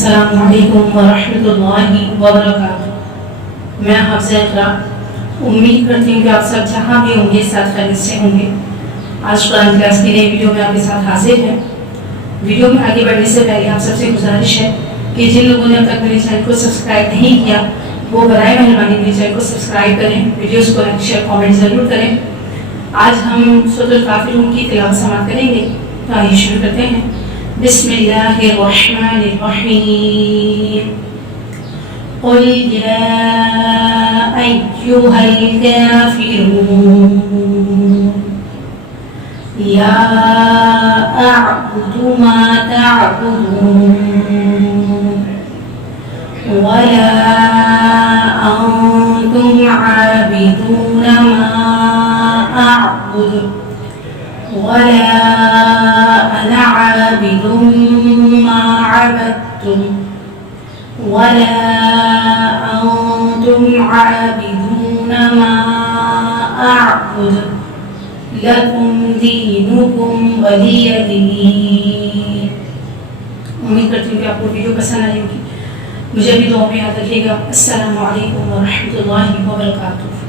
अस्सलामुअलैकुम वरहमतुल्लाहि वबरकातुहू। मैं हाफ़िज़ा इक़रा उम्मीद करती हूँ कि आप सब जहाँ भी होंगे साथ खैरियत से होंगे। आज कुरान क्लास की नई वीडियो में आपके साथ हाजिर है। वीडियो में आगे बढ़ने से पहले आप सबसे गुजारिश है कि जिन लोगों ने अब तक मेरे चैनल को सब्सक्राइब नहीं किया वो बराए मेहरबानी मेरे चैनल को सब्सक्राइब करें, वीडियोज़ को लाइक शेयर कॉमेंट ज़रूर करें। आज हम सूरह काफ़िरून की तिलावत समाअत करेंगे, तो आइए शुरू करते हैं। बिस्मिल्लाहिर्रहमानिर्रहीम। क़ुल या अय्युहल काफ़िरून ला अअबुदु मा तअबुदून वला अंतुम आबिदून मा अअबुदु वला अना आबिदुम मा अबदतुम वला अंतुम आबिदून मा अअबुदु लकुम दीनुकुम वलिय दीन। उम्मीद करती हूँ कि आपको वीडियो पसंद आई होगी। मुझे भी दुआ में याद रखिएगा। अस्सलामु अलैकुम वरहमतुल्लाहि वबरकातुहू।